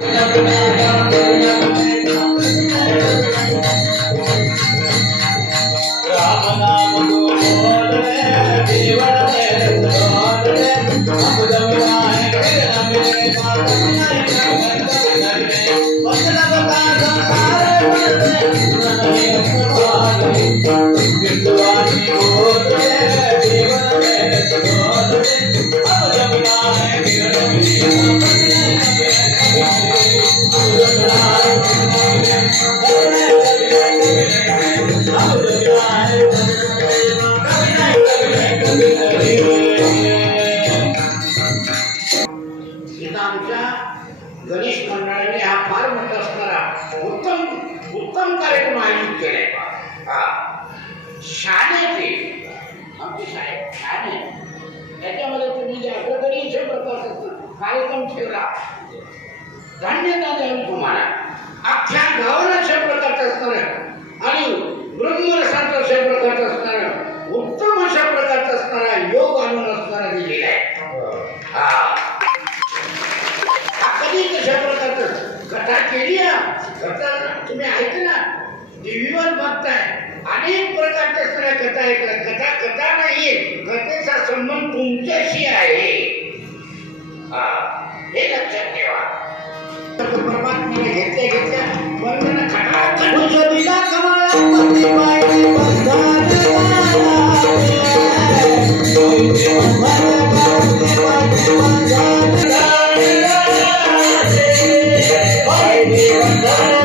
I'm इथं आमच्या गणेश मंडळाने हा फार मोठा असणारा उत्तम उत्तम कार्यक्रम आयोजित केलाय. हा. शाळेचे आमचे शाळेत शाळे त्याच्यामध्ये तुम्ही जे अग्रगणीय प्रकारचा कार्यक्रम ठेवला धन्यता द्यावी तुम्हाला अख्ख्या तुम्ही ऐकला टीव्हीवर बघताय. अनेक प्रकारच्या सगळ्या कथा ऐकल्या. कथा कथा नाहीये. कथेचा संबंध तुमच्याशी आहे. हा, हे लक्षात ठेवा. परमात्म्याने घेतल्या घेतल्या. वंदना खटाखट उजवीला कमळापती Yeah.